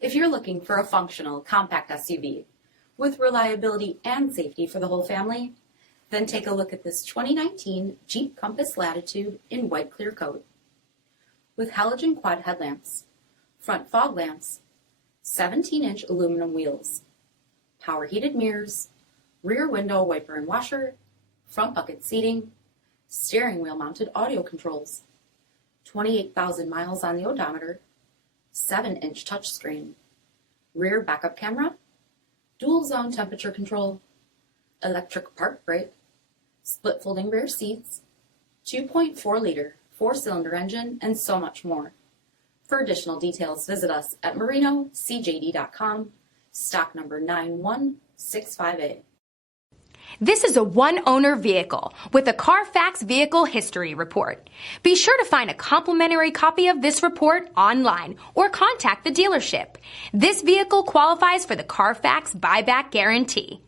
If you're looking for a functional, compact SUV with reliability and safety for the whole family, then take a look at this 2019 Jeep Compass Latitude in white clear coat. With halogen quad headlamps, front fog lamps, 17-inch aluminum wheels, power heated mirrors, rear window wiper and washer, front bucket seating, steering wheel mounted audio controls, 28,000 miles on the odometer, 7-inch touchscreen, rear backup camera, dual zone temperature control, electric park brake, split folding rear seats, 2.4-liter 4-cylinder engine, and so much more. For additional details, visit us at marinocjd.com, stock number 91658. This is a one-owner vehicle with a Carfax Vehicle History Report. Be sure to find a complimentary copy of this report online or contact the dealership. This vehicle qualifies for the Carfax Buyback Guarantee.